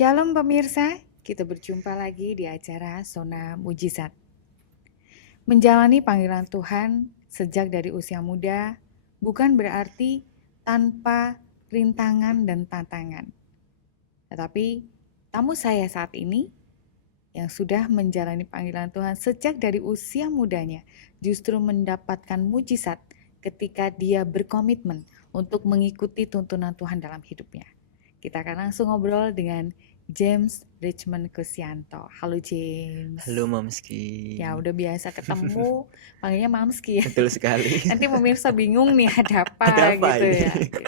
Shalom pemirsa, kita berjumpa lagi di acara Zona Mujizat. Menjalani panggilan Tuhan sejak dari usia muda bukan berarti tanpa rintangan dan tantangan. Tetapi tamu saya saat ini yang sudah menjalani panggilan Tuhan sejak dari usia mudanya justru mendapatkan mujizat ketika dia berkomitmen untuk mengikuti tuntunan Tuhan dalam hidupnya. Kita akan langsung ngobrol dengan James Richmond Kusianto. Halo James. Halo Mamski. Ya udah biasa ketemu, panggilnya Mamski ya. Betul sekali. Nanti pemirsa bingung nih ada apa, Ada apa gitu ini? ya. Gitu.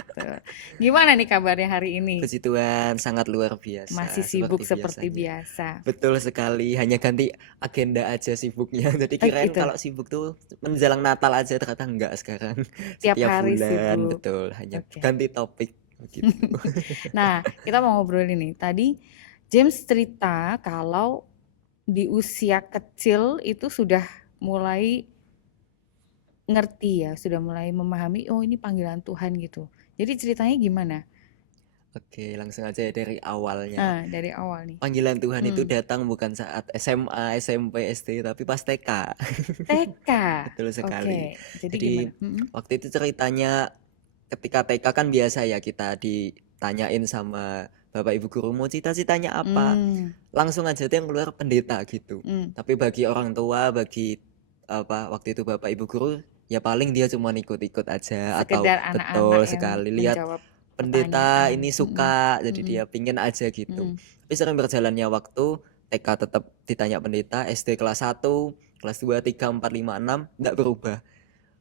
Gimana nih kabarnya hari ini? Puji Tuhan, sangat luar biasa. Masih sibuk seperti biasanya. biasa. Betul sekali, hanya ganti agenda aja sibuknya. Jadi kirain gitu. kalau sibuk tuh menjelang Natal aja, ternyata enggak sekarang. Tiap Setiap hari bulan, sibuk. betul. Hanya Oke. ganti topik begitu. Nah, kita mau ngobrol ini. Tadi James cerita kalau di usia kecil itu sudah mulai ngerti ya, sudah mulai memahami, oh ini panggilan Tuhan gitu. Jadi ceritanya gimana? Oke, langsung aja dari awalnya. Dari awal nih. Panggilan Tuhan itu datang bukan saat SMA, SMP, SD, tapi pas TK. TK. Betul sekali. Oke, jadi Jadi gimana? waktu itu ceritanya ketika TK kan biasa ya kita ditanyain sama Bapak Ibu guru mau cita-citanya apa. Langsung aja tuh yang keluar pendeta gitu. Tapi bagi orang tua, bagi waktu itu Bapak Ibu guru ya paling dia cuma ikut-ikut aja. Sekedar atau anak-anak betul yang sekali lihat menjawab pendeta pertanyaan. ini suka jadi dia pingin aja gitu. Tapi sering berjalannya waktu TK tetap ditanya pendeta, SD kelas 1, kelas 2, 3, 4, 5, 6 enggak berubah.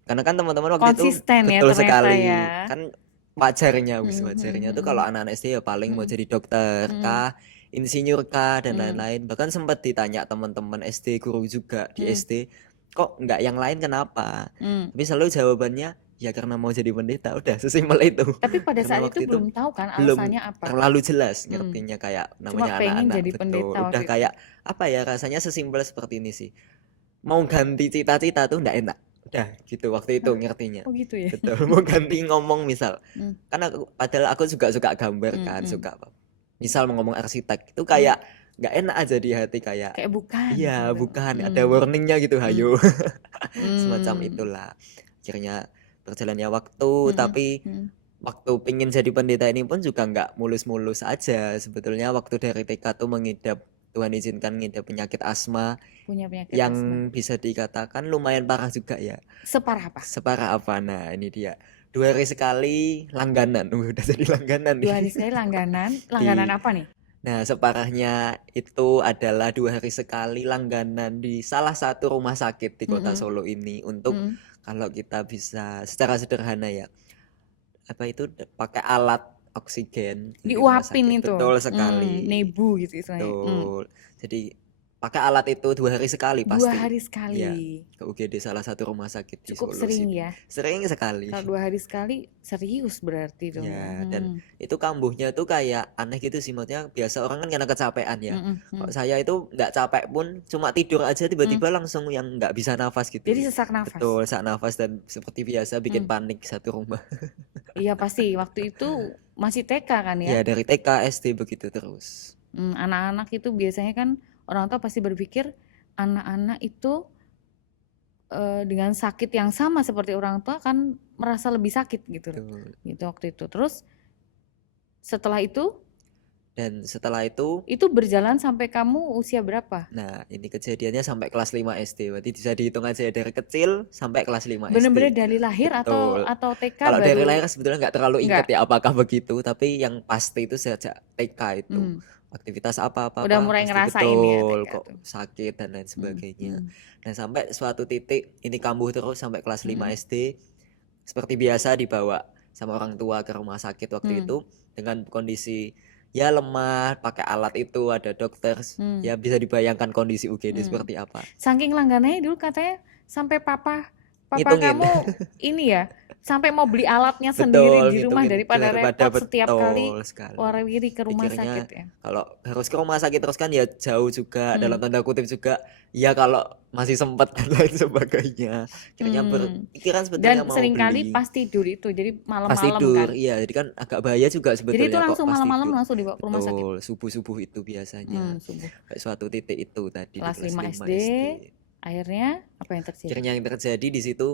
Karena kan teman-teman waktu Konsisten itu ya betul ternyata sekali. ya. Kan wajarnya tuh kalau anak-anak SD ya paling mau jadi dokter kah, insinyur kah dan lain-lain. Bahkan sempat ditanya teman-teman SD guru juga di SD, kok nggak yang lain kenapa? Tapi selalu jawabannya ya karena mau jadi pendeta, udah sesimpel itu. Tapi pada Karena saat itu waktu belum tahu kan belum alasannya apa. terlalu jelas ngertinya kayak Cuma namanya pengen anak-anak, jadi betul. pendeta Udah waktu itu. kayak apa ya, rasanya sesimpel seperti ini sih. Mau ganti cita-cita tuh nggak enak. Udah gitu waktu itu ngertinya. Oh gitu ya. Betul, mau ganti ngomong misal. Karena padahal aku juga suka gambar kan, suka apa. Misal mau ngomong arsitek itu kayak nggak enak aja di hati kayak bukan. iya, gitu. bukan, ada warningnya gitu, hayo. Semacam itulah. Akhirnya berjalannya waktu, tapi waktu pingin jadi pendeta ini pun juga nggak mulus-mulus aja. Sebetulnya waktu dari TK tuh mengidap, Tuhan izinkan mengidap penyakit asma. Punya penyakit yang asma. bisa dikatakan lumayan parah juga ya. Separah apa? Separah apa? Nah ini dia. 2 hari sekali langganan. Udah jadi langganan nih. 2 hari sekali langganan. Langganan apa nih? Nah separahnya itu adalah 2 hari sekali langganan di salah satu rumah sakit di kota Solo ini. Untuk kalau kita bisa secara sederhana ya, apa itu pakai alat oksigen di rumah Diuapin sakit. itu. Betul sekali. Nebu gitu istilahnya. Betul. Jadi pakai alat itu 2 hari sekali 2 pasti. hari sekali. Ya, ke UGD salah satu rumah sakit di Cukup Solo sering sini. ya. Sering sekali. Kalau 2 hari sekali serius berarti dong. Ya, dan itu kambuhnya tuh kayak aneh gitu sih, maksudnya biasa orang kan karena kecapean ya. Kalau saya itu nggak capek pun, cuma tidur aja tiba-tiba langsung yang nggak bisa nafas gitu. Jadi sesak nafas. Betul, sesak nafas dan seperti biasa bikin panik satu rumah. Iya pasti, waktu itu masih TK kan ya? Ya, dari TK, SD begitu terus. Anak-anak itu biasanya kan orang tua pasti berpikir anak-anak itu dengan sakit yang sama seperti orang tua kan merasa lebih sakit gitu. Betul. Gitu waktu itu. Terus setelah itu? Dan setelah itu berjalan sampai kamu usia berapa? Nah, ini kejadiannya sampai kelas 5 SD. Berarti bisa dihitung aja dari kecil sampai kelas 5 SD. Bener-bener dari lahir Betul. atau TK Kalau baru? dari lahir sebetulnya nggak terlalu ingat ya apakah begitu, tapi yang pasti itu sejak TK itu. Aktivitas apa-apa udah mulai pasti ngerasain betul ya TK kok tuh. sakit dan lain sebagainya. Nah, sampai suatu titik ini kambuh terus sampai kelas 5 SD. Seperti biasa dibawa sama orang tua ke rumah sakit waktu itu dengan kondisi ya lemah, pakai alat itu, ada dokter. Ya bisa dibayangkan kondisi UGD seperti apa. Saking langganannya dulu katanya sampai papa Ngitungin. kamu ini ya sampai mau beli alatnya sendiri Betul, di rumah ngitungin daripada daripada repot setiap kali betul sekali. warawiri ke rumah Pikirnya sakit ya. kalau harus ke rumah sakit terus kan ya jauh juga, dalam tanda kutip juga. Ya kalau masih sempat dan lain sebagainya. Akhirnya berpikiran sebetulnya Dan mau seringkali beli. pas tidur itu, jadi Pas malam-malam tidur, kan. iya. Jadi kan agak bahaya juga Jadi itu sebetulnya kok langsung pas malam-malam tidur. langsung dibawa ke rumah sakit. Betul, subuh-subuh itu biasanya. Subuh. Kayak suatu titik itu tadi di Kelas kelas 5 5 SD, SD. akhirnya apa yang terjadi? Akhirnya yang terjadi di situ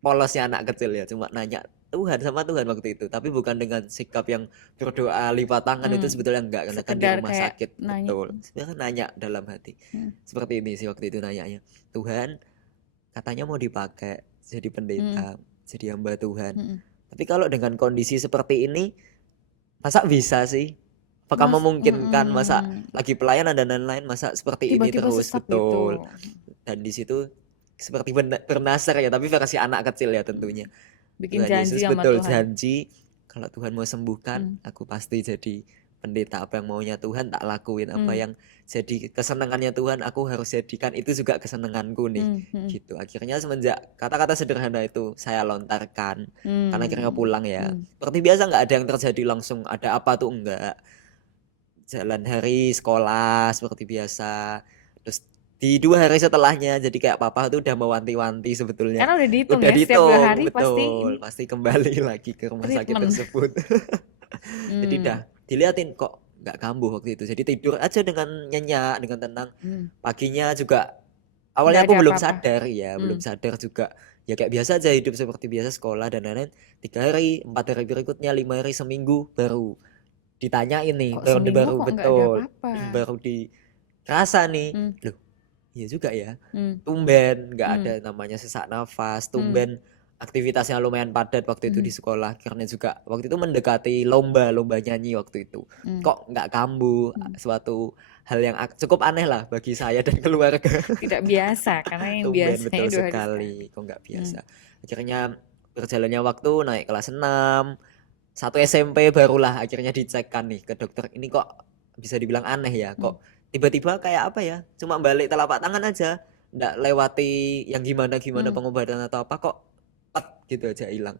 polosnya anak kecil ya, cuma nanya Tuhan sama Tuhan waktu itu, tapi bukan dengan sikap yang berdoa lipat tangan, itu sebetulnya enggak, karena kan di Sekedar rumah kayak sakit. nanya. Betul, sebenarnya nanya dalam hati seperti ini sih waktu itu nanyanya, Tuhan katanya mau dipakai jadi pendeta, jadi hamba Tuhan, tapi kalau dengan kondisi seperti ini masa bisa sih, apakah memungkinkan, masa lagi pelayanan dan lain-lain, masa seperti ini tiba-tiba terus. sesat Betul gitu. Dan di situ seperti bernasar ya, tapi versi anak kecil ya tentunya. Bikin Tuhan janji Yesus sama betul Tuhan. janji kalau Tuhan mau sembuhkan, aku pasti jadi pendeta. Apa yang maunya Tuhan tak lakuin, apa yang jadi kesenangannya Tuhan aku harus jadikan, itu juga kesenanganku nih. Gitu. Akhirnya semenjak kata-kata sederhana itu saya lontarkan, karena akhirnya pulang ya. Seperti biasa, nggak ada yang terjadi langsung ada apa tuh, enggak. Jalan hari sekolah seperti biasa. Terus di 2 hari setelahnya, jadi kayak papa tuh udah mewanti-wanti sebetulnya. Karena udah dihitung Udah ya, setiap 2 hari betul. Pasti kembali lagi ke rumah sakit tersebut. Jadi udah diliatin kok nggak kambuh waktu itu. Jadi tidur aja dengan nyenyak, dengan tenang. Paginya juga awalnya aku belum sadar ya, belum sadar juga. Ya kayak biasa aja, hidup seperti biasa, sekolah dan lain-lain. 3 hari, 4 hari berikutnya, 5 hari, seminggu baru ditanyain nih, baru betul, baru dirasa nih, loh iya juga ya, tumben nggak ada namanya sesak nafas, tumben aktivitasnya lumayan padat waktu itu di sekolah, karena juga waktu itu mendekati lomba nyanyi waktu itu, kok nggak kambuh, suatu hal yang cukup aneh lah bagi saya dan keluarga. Tidak biasa, karena yang tumben, biasanya betul 2 hari sekali, kok nggak biasa. Akhirnya berjalannya waktu, naik kelas 6, 1 SMP barulah akhirnya dicekkan nih ke dokter. Ini kok bisa dibilang aneh ya, kok tiba-tiba kayak apa ya, cuma balik telapak tangan aja, nggak lewati yang gimana-gimana pengobatan atau apa, kok gitu aja hilang.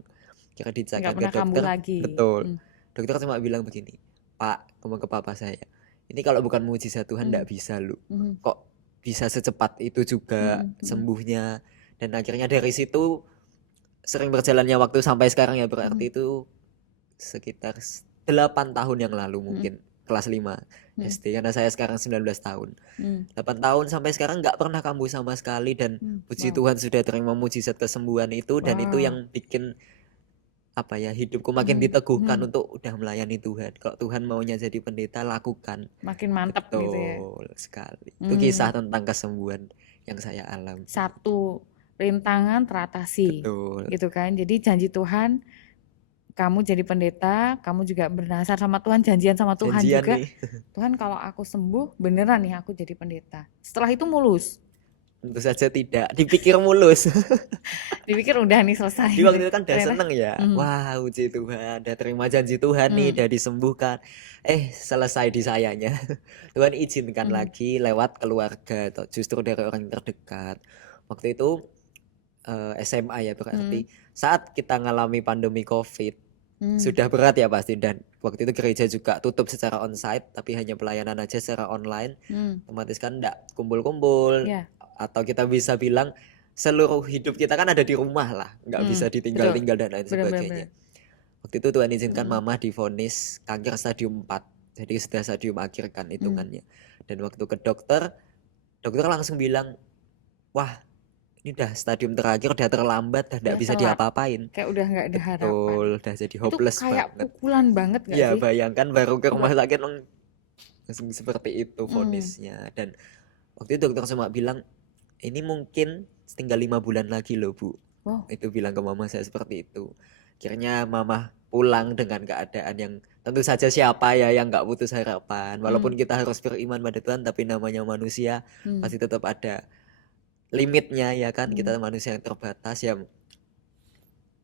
Kira dicekkan ke dokter, betul. Dokter cuma bilang begini, Pak, ngomong ke papa saya, ini kalau bukan mujizat Tuhan nggak bisa lu, kok bisa secepat itu juga sembuhnya. Dan akhirnya dari situ sering berjalannya waktu sampai sekarang ya, berarti itu sekitar 8 tahun yang lalu mungkin, kelas 5 SD, karena saya sekarang 19 tahun. 8 tahun sampai sekarang nggak pernah kambuh sama sekali, dan puji Tuhan sudah terima mujizat kesembuhan itu. Dan itu yang bikin apa ya, hidupku makin diteguhkan untuk udah melayani Tuhan. Kalau Tuhan maunya jadi pendeta, lakukan. Makin mantap gitu ya. Betul sekali. Itu kisah tentang kesembuhan yang saya alami. Satu rintangan teratasi. Betul. Gitu kan. Jadi janji Tuhan, kamu jadi pendeta, kamu juga berdasar sama Tuhan, janjian sama Tuhan juga. Nih. Tuhan kalau aku sembuh, beneran nih aku jadi pendeta. Setelah itu mulus. Tentu saja tidak, dipikir mulus. Dipikir udah nih selesai. Di waktu itu kan udah seneng ya. Wah, puji Tuhan, udah terima janji Tuhan nih, udah disembuhkan. Selesai di sayanya. Tuhan izinkan lagi lewat keluarga, atau justru dari orang terdekat. Waktu itu SMA ya berarti. Saat kita ngalami pandemi COVID, sudah berat ya pasti, dan waktu itu gereja juga tutup secara onsite, tapi hanya pelayanan aja secara online. Otomatis kan enggak kumpul-kumpul, atau kita bisa bilang seluruh hidup kita kan ada di rumah lah, nggak bisa ditinggal-tinggal dan lain sebagainya. Waktu itu Tuhan izinkan mama divonis kanker stadium 4, jadi sudah stadium akhir kan hitungannya. Dan waktu ke dokter langsung bilang, wah ini udah stadium terakhir, udah terlambat, udah nggak bisa diapa-apain. Kayak udah nggak ada harapan. Betul, udah jadi hopeless banget. Itu kayak pukulan banget nggak sih? Ya bayangkan baru ke rumah sakit langsung seperti itu vonisnya. Dan waktu itu dokter cuma bilang, ini mungkin tinggal 5 bulan lagi loh Bu. Wow. Itu bilang ke mama saya seperti itu. Akhirnya mama pulang dengan keadaan yang tentu saja siapa ya yang nggak putus harapan. Walaupun kita harus beriman pada Tuhan, tapi namanya manusia pasti tetap ada limitnya ya kan. Kita manusia yang terbatas, yang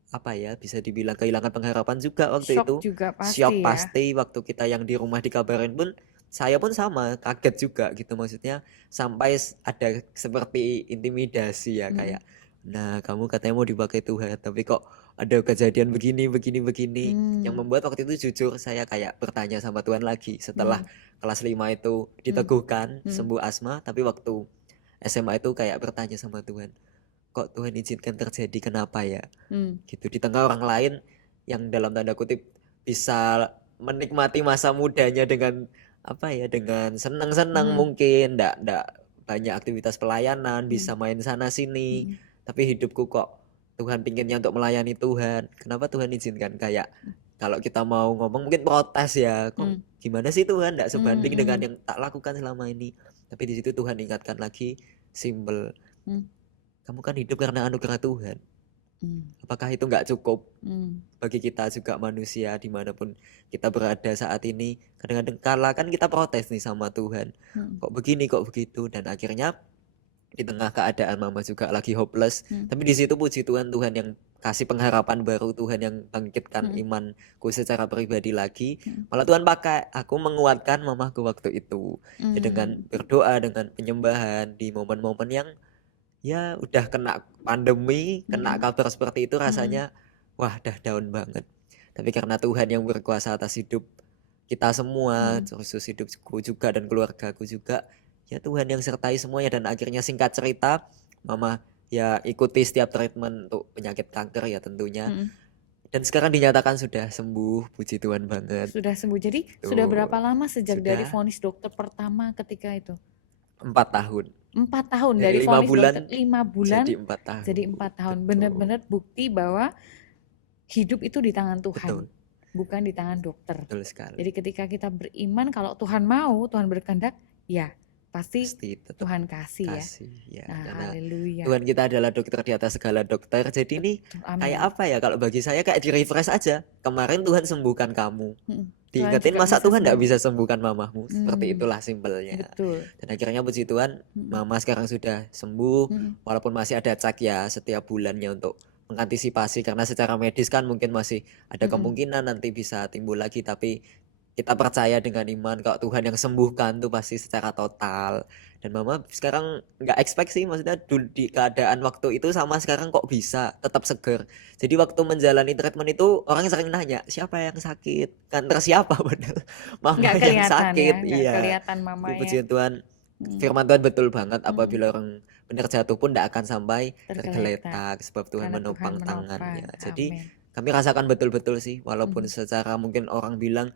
apa ya, bisa dibilang kehilangan pengharapan juga waktu Shock itu. Juga pasti Shock ya. pasti. Waktu kita yang di rumah dikabarin pun, saya pun sama, kaget juga gitu, maksudnya sampai ada seperti intimidasi ya, kayak Nah, kamu katanya mau dipakai Tuhan, tapi kok ada kejadian begini. Yang membuat waktu itu jujur saya kayak bertanya sama Tuhan lagi. Setelah kelas 5 itu diteguhkan, sembuh asma, tapi waktu SMA itu kayak bertanya sama Tuhan, kok Tuhan izinkan terjadi, kenapa ya? Gitu, di tengah orang lain yang dalam tanda kutip bisa menikmati masa mudanya dengan dengan senang-senang mungkin, ndak banyak aktivitas pelayanan, bisa main sana sini, tapi hidupku kok Tuhan pinginnya untuk melayani Tuhan. Kenapa Tuhan izinkan? Kayak kalau kita mau ngomong mungkin protes ya, kok gimana sih Tuhan, ndak sebanding dengan yang tak lakukan selama ini. Tapi di situ Tuhan ingatkan lagi, simple, kamu kan hidup karena anugerah Tuhan. Apakah itu nggak cukup? Bagi kita juga manusia dimanapun kita berada saat ini, kadang-kadang kala kan kita protes nih sama Tuhan, kok begini, kok begitu, dan akhirnya di tengah keadaan mama juga lagi hopeless, tapi di situ puji Tuhan, Tuhan yang kasih pengharapan baru, Tuhan yang bangkitkan imanku secara pribadi lagi. Malah Tuhan pakai aku menguatkan mamaku waktu itu, ya, dengan berdoa, dengan penyembahan di momen-momen yang ya udah kena pandemi, kena kabar seperti itu, rasanya wah dah down banget. Tapi karena Tuhan yang berkuasa atas hidup kita semua, khusus hidupku juga dan keluargaku juga, ya Tuhan yang sertai semuanya. Dan akhirnya singkat cerita, mama ya ikuti setiap treatment untuk penyakit kanker ya tentunya. Dan sekarang dinyatakan sudah sembuh, puji Tuhan banget. Sudah sembuh. Jadi sudah berapa lama sejak dari vonis dokter pertama ketika itu? 4 tahun. 4 tahun dari 5 vonis bulan, dokter 5 bulan jadi 4 tahun. Jadi 4 tahun. Benar-benar bukti bahwa hidup itu di tangan Tuhan. Betul. Bukan di tangan dokter. Betul sekali. Jadi ketika kita beriman, kalau Tuhan mau, Tuhan berkehendak, ya pasti Tuhan kasih ya. Nah, haleluya. Tuhan kita adalah dokter di atas segala dokter. Jadi ini kayak apa ya, kalau bagi saya kayak di refresh aja. Kemarin Tuhan sembuhkan kamu. Diingetin, masa Tuhan nggak bisa sembuhkan mamahmu? Seperti itulah simpelnya. Betul. Dan akhirnya puji Tuhan, mama sekarang sudah sembuh. Walaupun masih ada cek ya setiap bulannya untuk mengantisipasi, karena secara medis kan mungkin masih ada kemungkinan nanti bisa timbul lagi, tapi kita percaya dengan iman kalau Tuhan yang sembuhkan tuh pasti secara total. Dan mama sekarang nggak expect sih, maksudnya di keadaan waktu itu sama sekarang kok bisa tetap seger. Jadi waktu menjalani treatment itu orang sering nanya, siapa yang sakit? Kanker siapa? Padahal mama yang sakit. Ya, iya. Kelihatan mamanya. Puji Tuhan, firman Tuhan betul banget, apabila orang benar jatuh pun tidak akan sampai tergeletak, sebab Tuhan menopang tangannya. Jadi kami rasakan betul-betul sih, walaupun secara mungkin orang bilang,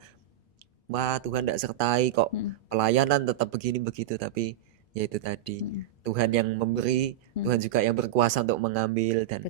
wah Tuhan tidak sertai kok, pelayanan tetap begini begitu, tapi ya itu tadi, Tuhan yang memberi, Tuhan juga yang berkuasa untuk mengambil, dan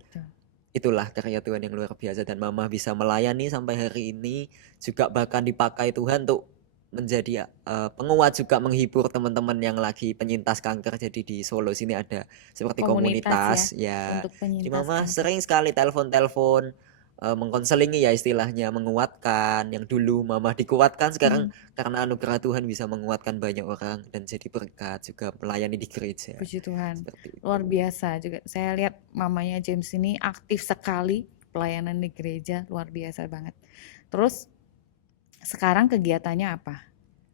itulah karya Tuhan yang luar biasa. Dan mama bisa melayani sampai hari ini, juga bahkan dipakai Tuhan untuk menjadi penguat, juga menghibur teman-teman yang lagi penyintas kanker. Jadi di Solo sini ada seperti komunitas ya. Jadi mama sering sekali telepon mengkonselingi ya, istilahnya menguatkan. Yang dulu mama dikuatkan, sekarang karena anugerah Tuhan bisa menguatkan banyak orang dan jadi berkat juga melayani di gereja. Puji Tuhan, luar biasa juga. Saya lihat mamanya James ini aktif sekali pelayanan di gereja, luar biasa banget. Terus sekarang kegiatannya apa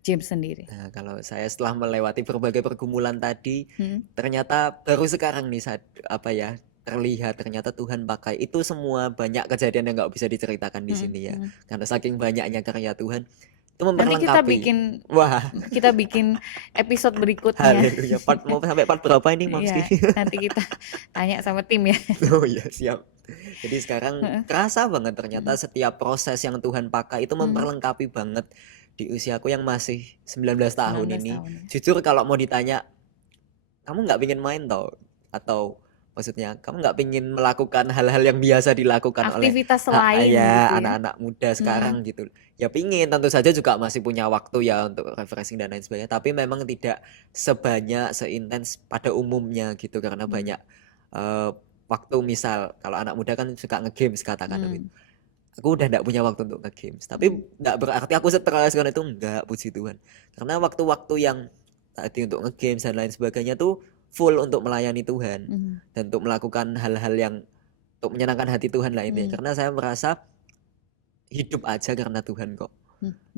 James sendiri? Nah, kalau saya setelah melewati berbagai pergumulan tadi, ternyata baru sekarang nih terlihat ternyata Tuhan pakai itu semua. Banyak kejadian yang nggak bisa diceritakan di sini ya, karena saking banyaknya karya Tuhan itu memperlengkapi. Nanti kita bikin episode berikutnya. Haleluya. Mau sampai part berapa ini, Mamski? Iya, nanti kita tanya sama tim ya. Oh iya, siap. Jadi sekarang kerasa banget ternyata setiap proses yang Tuhan pakai itu memperlengkapi banget di usiaku yang masih 19 tahun ini. Jujur kalau mau ditanya, kamu nggak pingin main atau maksudnya kamu nggak pingin melakukan hal-hal yang biasa dilakukan aktivitas oleh lain gitu ya, anak-anak muda sekarang gitu ya, pingin, tentu saja juga masih punya waktu ya untuk refreshing dan lain sebagainya, tapi memang tidak sebanyak seintens pada umumnya gitu, karena banyak waktu. Misal kalau anak muda kan suka nge-games katakan gitu, aku udah nggak punya waktu untuk nge-games, tapi nggak berarti aku stres karena itu, enggak, puji Tuhan, karena waktu-waktu yang tadi untuk nge-games dan lain sebagainya tuh full untuk melayani Tuhan dan untuk melakukan hal-hal yang untuk menyenangkan hati Tuhan lah ini. Karena saya merasa hidup aja karena Tuhan kok.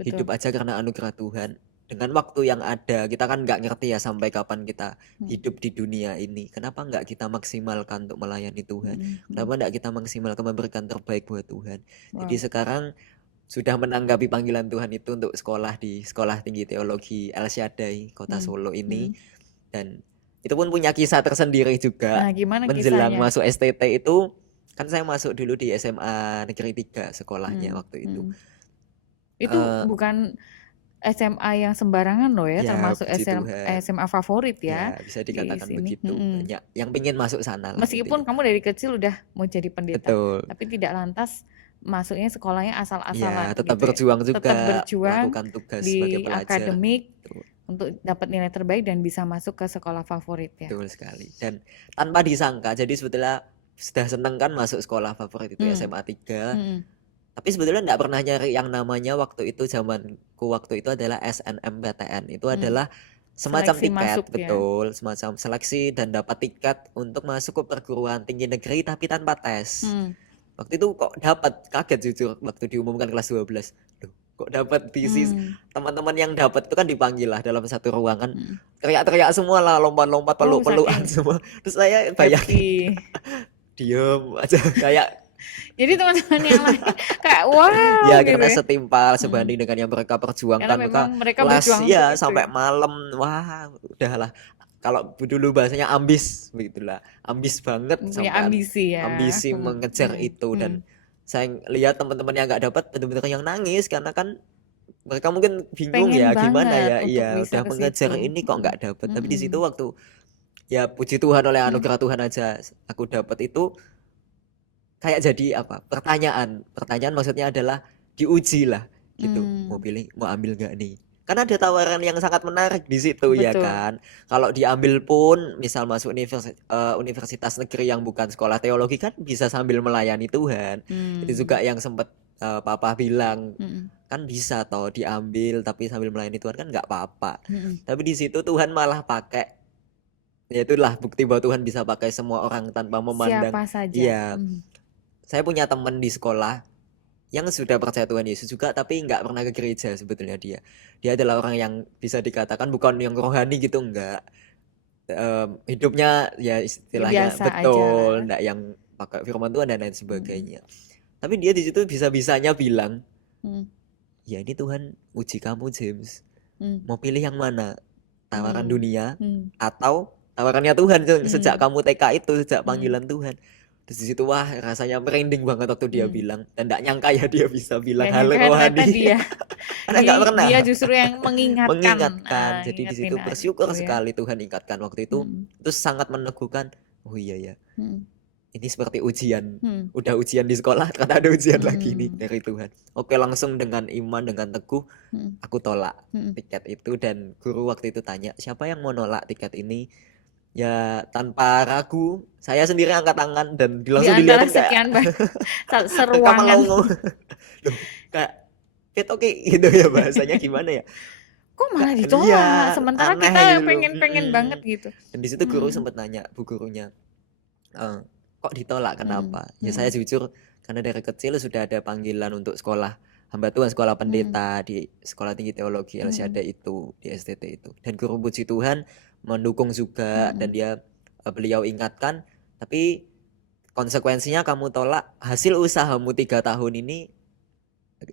Hidup aja karena anugerah Tuhan. dengan waktu yang ada, kita kan nggak ngerti ya sampai kapan kita hidup di dunia ini. Kenapa nggak kita maksimalkan untuk melayani Tuhan? Kenapa nggak kita maksimalkan memberikan terbaik buat Tuhan? Jadi sekarang sudah menanggapi panggilan Tuhan itu untuk sekolah di Sekolah Tinggi Teologi El Shaddai Kota Solo ini, dan itu pun punya kisah tersendiri juga. Gimana menjelang kisahnya? masuk STT itu kan saya masuk dulu di SMA Negeri 3 sekolahnya waktu itu. Itu bukan SMA yang sembarangan loh ya, termasuk SMA favorit ya. Bisa dikatakan begitu. Banyak yang pengen masuk sana lah. Meskipun kamu dari kecil udah mau jadi pendeta, Betul. tapi tidak lantas masuknya sekolahnya asal-asalan. Tetap gitu berjuang ya. juga, tetap berjuang melakukan tugas di sebagai pelajar. akademik untuk dapat nilai terbaik dan bisa masuk ke sekolah favorit ya. Betul sekali. Dan tanpa disangka, jadi sebetulnya sudah seneng kan masuk sekolah favorit itu SMA 3. Tapi sebetulnya enggak pernah nyari yang namanya waktu itu, zamanku waktu itu adalah SNMPTN. Itu adalah semacam Seleksi tiket, masuk betul, semacam seleksi dan dapat tiket untuk masuk ke perguruan tinggi negeri tapi tanpa tes. Waktu itu kok dapat, kaget jujur waktu diumumkan kelas 12. Loh, kok dapat diisi. Teman-teman yang dapat itu kan dipanggil lah dalam satu ruangan. Teriak-teriak semua lah, lompat-lompat, peluk-pelukan semua. Terus saya bayangin diem aja kayak. Jadi teman-teman yang lain kayak wow ya gitu karena ya. setimpal sebanding dengan yang mereka perjuangkan. Karena memang mereka kelas berjuang ya sampai malam. Wah udahlah, kalau dulu bahasanya ambis begitulah, ambis banget, punya sampai ambisi ya, ambisi mengejar itu. Dan saya lihat teman-teman yang nggak dapat benar-benar yang nangis karena kan mereka mungkin bingung pengen ya gimana ya, iya udah mengejar ini kok nggak dapat. Tapi di situ waktu ya puji Tuhan oleh anugerah Tuhan aja aku dapat itu kayak jadi apa, pertanyaan maksudnya adalah diuji lah gitu. Mau ambil nggak nih, karena ada tawaran yang sangat menarik di situ. Betul. Ya kan, kalau diambil pun misal masuk universitas negeri yang bukan sekolah teologi kan bisa sambil melayani Tuhan. Itu juga yang sempat papa bilang kan bisa toh diambil tapi sambil melayani Tuhan kan nggak apa-apa. Tapi di situ Tuhan malah pakai, ya itulah bukti bahwa Tuhan bisa pakai semua orang tanpa memandang siapa saja. Iya. Saya punya teman di sekolah yang sudah percaya Tuhan Yesus juga tapi nggak pernah ke gereja. Sebetulnya dia adalah orang yang bisa dikatakan bukan yang rohani gitu, enggak. Hidupnya ya istilahnya biasa betul, enggak yang pakai firman Tuhan dan lain sebagainya. Tapi dia di situ bisa-bisanya bilang, ya ini Tuhan uji kamu James, mau pilih yang mana, tawaran dunia atau tawarannya Tuhan sejak kamu TK itu, sejak panggilan Tuhan. Terus di situ wah rasanya merinding banget waktu dia bilang, dan enggak nyangka ya dia bisa bilang hal rohani. Karena enggak pernah. Dia justru yang mengingatkan. Jadi di situ bersyukur sekali Tuhan ingatkan waktu itu. Terus sangat meneguhkan, oh iya ya. Ini seperti ujian. Udah ujian di sekolah, ternyata ada ujian lagi nih dari Tuhan. Oke, langsung dengan iman, dengan teguh aku tolak tiket itu. Dan guru waktu itu tanya, siapa yang mau nolak tiket ini? Ya tanpa ragu saya sendiri angkat tangan dan langsung dilihatin sekian seruangan. Loh, kayak oke gitu ya, bahasanya gimana ya? Kok malah ditolak? Sementara kita pengen banget gitu. Dan di situ guru sempat nanya, bu gurunya, kok ditolak, kenapa? Ya saya jujur karena dari kecil sudah ada panggilan untuk sekolah hamba Tuhan, sekolah pendeta di Sekolah Tinggi Teologi El Shaddai itu, di STT itu. Dan guru puji Tuhan mendukung juga, dan beliau ingatkan, tapi konsekuensinya kamu tolak, hasil usahamu 3 tahun ini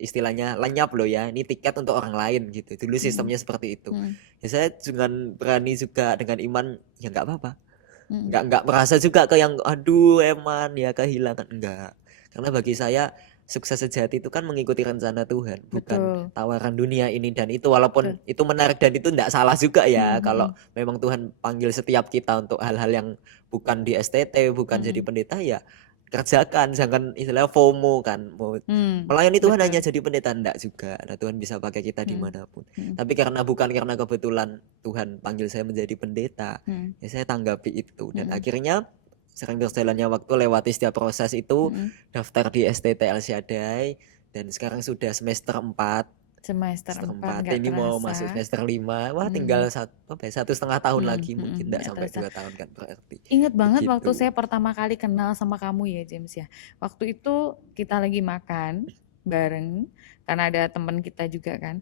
istilahnya lenyap loh ya, ini tiket untuk orang lain gitu. Dulu sistemnya seperti itu. Ya saya dengan berani juga, dengan iman, ya nggak apa-apa. Nggak merasa juga ke yang aduh eman ya kehilangan, enggak. Karena bagi saya sukses sejati itu kan mengikuti rencana Tuhan, bukan tawaran dunia ini dan itu. Walaupun itu menarik dan itu enggak salah juga ya, kalau memang Tuhan panggil setiap kita untuk hal-hal yang bukan di STT, bukan jadi pendeta, ya kerjakan, jangan istilah FOMO kan, mau melayani Tuhan hanya jadi pendeta, enggak juga. Nah, Tuhan bisa pakai kita dimanapun. Tapi karena kebetulan Tuhan panggil saya menjadi pendeta, ya saya tanggapi itu. Dan akhirnya sering berjalannya waktu, lewati setiap proses itu, daftar di STT El Shaddai, dan sekarang sudah semester 4. Ini mau masuk semester 5. Wah tinggal 1,5 tahun lagi, mungkin enggak sampai 2 tahun kan berarti. Ingat banget waktu saya pertama kali kenal sama kamu ya James ya. Waktu itu kita lagi makan bareng, karena ada teman kita juga kan.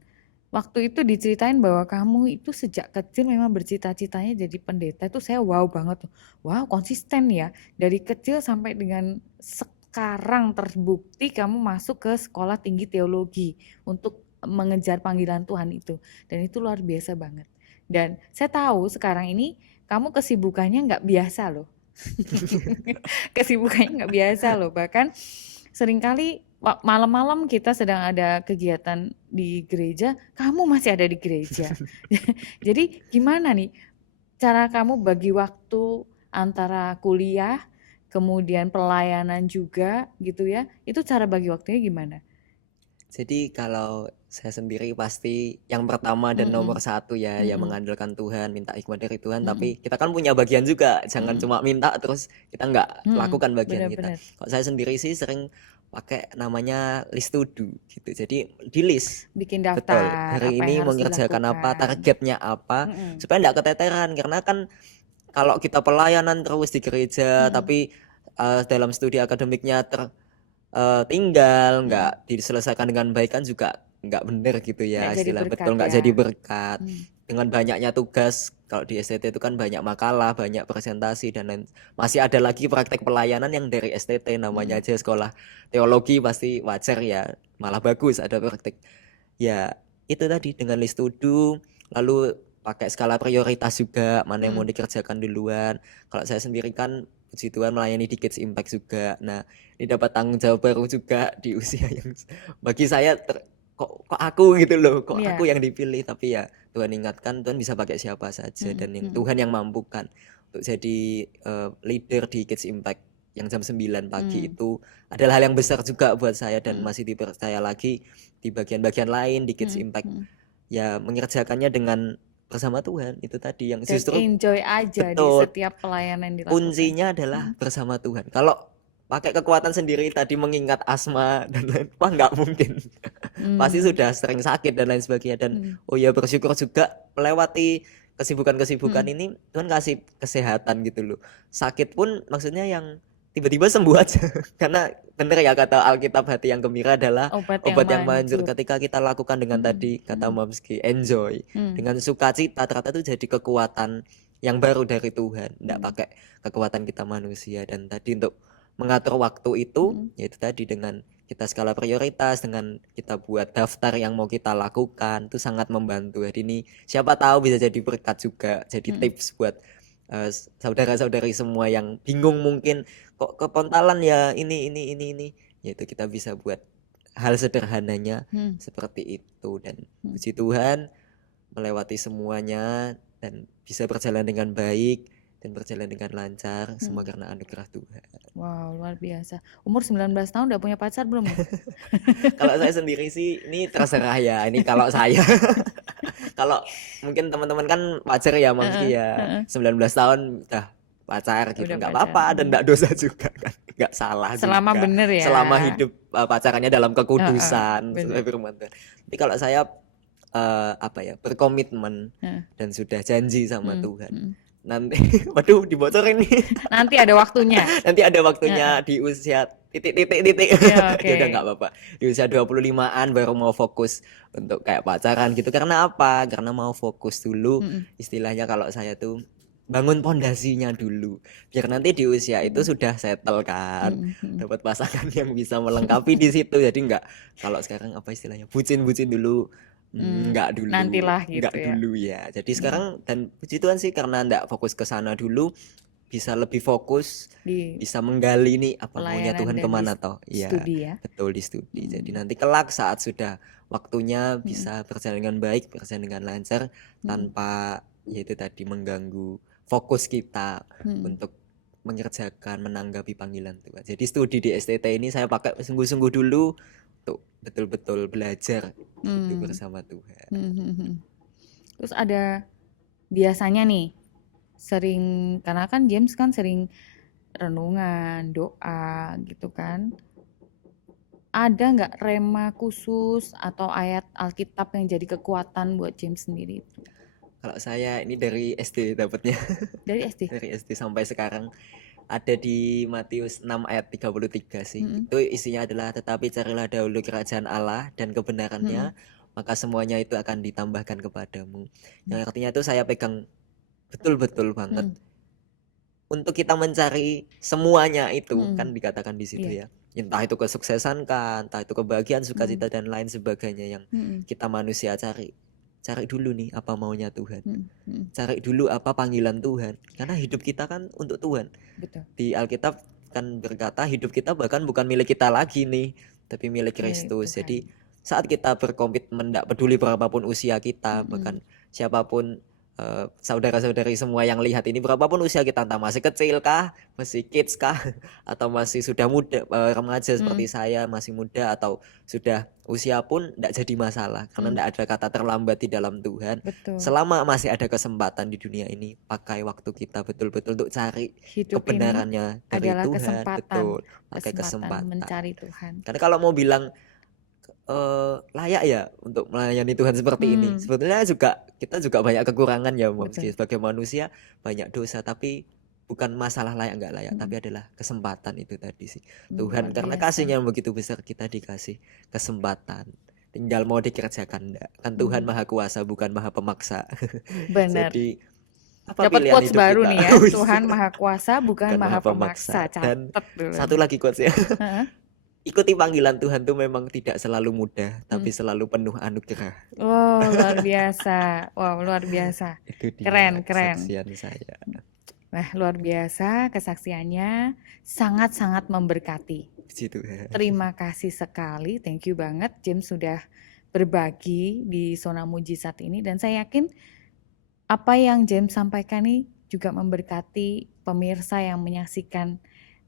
waktu itu diceritain bahwa kamu itu sejak kecil memang bercita-citanya jadi pendeta, itu saya wow banget tuh. Wow, konsisten ya. Dari kecil sampai dengan sekarang terbukti kamu masuk ke sekolah tinggi teologi untuk mengejar panggilan Tuhan itu. Dan itu luar biasa banget. Dan saya tahu sekarang ini kamu kesibukannya nggak biasa loh. Kesibukannya nggak biasa loh. Bahkan seringkali malam-malam kita sedang ada kegiatan di gereja, kamu masih ada di gereja. Jadi gimana nih cara kamu bagi waktu antara kuliah, kemudian pelayanan juga gitu ya, itu cara bagi waktunya gimana? Jadi kalau saya sendiri pasti yang pertama dan nomor satu ya, ya mengandalkan Tuhan, minta hikmat dari Tuhan. Tapi kita kan punya bagian juga, jangan cuma minta terus kita nggak lakukan bagian kita. Kalau saya sendiri sih sering pakai namanya list to do gitu. Jadi di list. Bikin Betul. daftar Hari apa ini yang harus mengerjakan apa, dilakukan. targetnya apa, supaya nggak keteteran. Karena kan kalau kita pelayanan terus di gereja, tapi dalam studi akademiknya tinggal, nggak diselesaikan dengan baik kan juga nggak bener gitu ya, Nggak jadi istilah berkat betul nggak ya. jadi berkat. Dengan banyaknya tugas, kalau di STT itu kan banyak makalah, banyak presentasi dan lain. Masih ada lagi praktek pelayanan yang dari STT, namanya aja sekolah teologi pasti wajar ya, malah bagus ada praktek. Ya itu tadi dengan list to do, lalu pakai skala prioritas juga, mana yang mau dikerjakan duluan. Kalau saya sendiri kan puji Tuhan melayani di Kids Impact juga. Nah, ini dapat tanggung jawab baru juga di usia yang bagi saya kok aku gitu loh, kok aku yang dipilih. Tapi ya Tuhan ingatkan, Tuhan bisa pakai siapa saja dan yang Tuhan yang mampukan untuk jadi leader di Kids Impact yang jam 9 pagi itu adalah hal yang besar juga buat saya dan masih dipercaya lagi di bagian-bagian lain di Kids Impact. Ya mengerjakannya dengan bersama Tuhan itu tadi yang Dan justru enjoy aja di betul, setiap pelayanan yang dilakukan. kuncinya adalah bersama Tuhan. Kalau pakai kekuatan sendiri tadi mengingat asma dan lain, wah nggak mungkin. Pasti sudah sering sakit dan lain sebagainya. Dan oh ya bersyukur juga melewati kesibukan-kesibukan ini Tuhan kasih kesehatan gitu loh. Sakit pun maksudnya yang tiba-tiba sembuh aja. Karena bener ya kata Alkitab, hati yang gembira adalah obat yang manjur. Ketika kita lakukan dengan tadi kata Mamski, enjoy dengan sukacita, ternyata itu jadi kekuatan yang baru dari Tuhan, tidak pakai kekuatan kita manusia. Dan tadi untuk mengatur waktu itu, yaitu tadi dengan kita skala prioritas, dengan kita buat daftar yang mau kita lakukan, itu sangat membantu. Jadi ini siapa tahu bisa jadi berkat juga, jadi tips buat saudara-saudari semua yang bingung mungkin kok kepontalan ya ini, yaitu kita bisa buat hal sederhananya seperti itu. Dan puji Tuhan melewati semuanya dan bisa berjalan dengan baik dan berjalan dengan lancar, semua karena anugerah Tuhan. Wow, luar biasa. Umur 19 tahun udah punya pacar belum? Kalau saya sendiri sih ini terserah ya, ini kalau saya. Kalau mungkin teman-teman kan wajar ya Mamski ya, 19 tahun udah pacar gitu, nggak apa-apa dan nggak dosa juga kan, nggak salah selama juga. bener ya, selama hidup pacarannya dalam kekudusan sesuai firman Tuhan. Tapi kalau saya apa ya, berkomitmen dan sudah janji sama Tuhan, nanti waduh dibocorin nih. Nanti ada waktunya. Nanti ada waktunya di usia titik. Ya udah nggak apa-apa. Di usia 25-an baru mau fokus untuk kayak pacaran gitu. Karena apa? Karena mau fokus dulu. Istilahnya kalau saya tuh bangun pondasinya dulu. Biar nanti di usia itu sudah settle kan. Dapat pasangan yang bisa melengkapi di situ. Jadi nggak, kalau sekarang apa istilahnya? Bucin-bucin dulu. Enggak dulu. Nantilah gitu enggak ya. dulu ya. Jadi sekarang dan puji Tuhan sih karena enggak fokus ke sana dulu, bisa lebih fokus, bisa menggali nih apa maunya Tuhan kemana toh. Iya, ya. betul di studi. Jadi nanti kelak saat sudah waktunya bisa berjalan dengan baik, berjalan dengan lancar tanpa yaitu tadi mengganggu fokus kita untuk mengerjakan, menanggapi panggilan Tuhan. Jadi studi di STT ini saya pakai sungguh-sungguh dulu untuk betul-betul belajar itu bersama Tuhan. Terus ada biasanya nih sering, karena kan James kan sering renungan, doa gitu kan. Ada nggak rema khusus atau ayat Alkitab yang jadi kekuatan buat James sendiri? Kalau saya ini dari SD dapatnya. Dari SD? Dari SD sampai sekarang. Ada di Matius 6 ayat 33 sih. Itu isinya adalah tetapi carilah dahulu kerajaan Allah dan kebenarannya, maka semuanya itu akan ditambahkan kepadamu. Yang artinya itu saya pegang betul-betul banget. Untuk kita mencari semuanya itu kan dikatakan di situ ya. Entah itu kesuksesan kan, entah itu kebahagiaan, sukacita dan lain sebagainya yang kita manusia cari. Cari dulu nih apa maunya Tuhan. Cari dulu apa panggilan Tuhan. Karena hidup kita kan untuk Tuhan. Betul. Di Alkitab kan berkata hidup kita bahkan bukan milik kita lagi nih, tapi milik Kristus. Jadi saat kita berkomitmen, tidak peduli berapapun usia kita, bahkan siapapun saudara-saudari semua yang lihat ini, berapapun usia kita, entah masih kecil kah, masih kids kah, atau masih sudah muda, remaja seperti saya, masih muda, atau sudah usia pun tidak jadi masalah, karena tidak ada kata terlambat di dalam Tuhan. Betul. Selama masih ada kesempatan di dunia ini, pakai waktu kita betul-betul untuk cari hidup kebenarannya dari adalah Tuhan. Kesempatan. Betul, pakai kesempatan mencari Tuhan. Karena kalau mau bilang layak ya untuk melayani Tuhan seperti ini, sebetulnya kita juga banyak kekurangan ya, sebagai manusia banyak dosa, tapi bukan masalah layak nggak layak, tapi adalah kesempatan itu tadi sih. Tuhan karena kasihnya yang begitu besar, kita dikasih kesempatan, tinggal mau dikerjakan enggak. Kan Tuhan maha kuasa, bukan maha pemaksa. Benar. Jadi dapat quotes baru nih ya, Tuhan maha kuasa, bukan maha pemaksa. Dan satu lagi quotes ya. Ikuti panggilan Tuhan tuh memang tidak selalu mudah, tapi selalu penuh anugerah. Oh, luar biasa. Wow, luar biasa. Itu dia keren. kesaksian saya. Nah, luar biasa kesaksiannya, sangat-sangat memberkati. Terima kasih sekali, thank you banget James sudah berbagi di Zona Mujizat ini, dan saya yakin apa yang James sampaikan ini juga memberkati pemirsa yang menyaksikan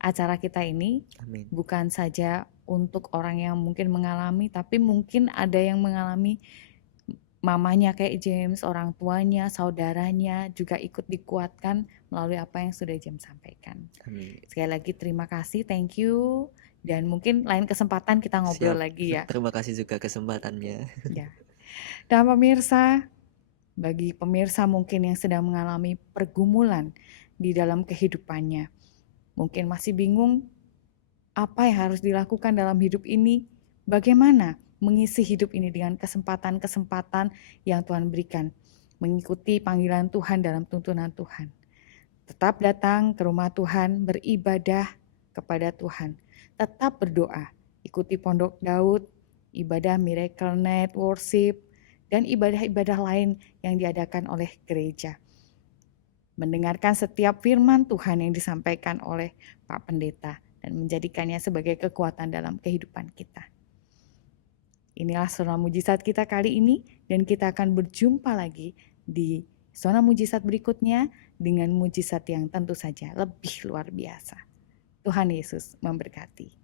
acara kita ini. Amin. Bukan saja untuk orang yang mungkin mengalami, tapi mungkin ada yang mengalami, mamanya kayak James, orang tuanya, saudaranya juga ikut dikuatkan melalui apa yang sudah James sampaikan. Amin. Sekali lagi terima kasih, thank you, dan mungkin lain kesempatan kita ngobrol lagi ya. Terima kasih juga kesempatannya. Ya. Dan pemirsa, bagi pemirsa mungkin yang sedang mengalami pergumulan di dalam kehidupannya, mungkin masih bingung apa yang harus dilakukan dalam hidup ini, bagaimana mengisi hidup ini dengan kesempatan-kesempatan yang Tuhan berikan, mengikuti panggilan Tuhan dalam tuntunan Tuhan. Tetap datang ke rumah Tuhan, beribadah kepada Tuhan, tetap berdoa, ikuti Pondok Daud, ibadah Miracle Night Worship, dan ibadah-ibadah lain yang diadakan oleh gereja. Mendengarkan setiap firman Tuhan yang disampaikan oleh Pak Pendeta dan menjadikannya sebagai kekuatan dalam kehidupan kita. Inilah Zona Mujizat kita kali ini, dan kita akan berjumpa lagi di Zona Mujizat berikutnya dengan mujizat yang tentu saja lebih luar biasa. Tuhan Yesus memberkati.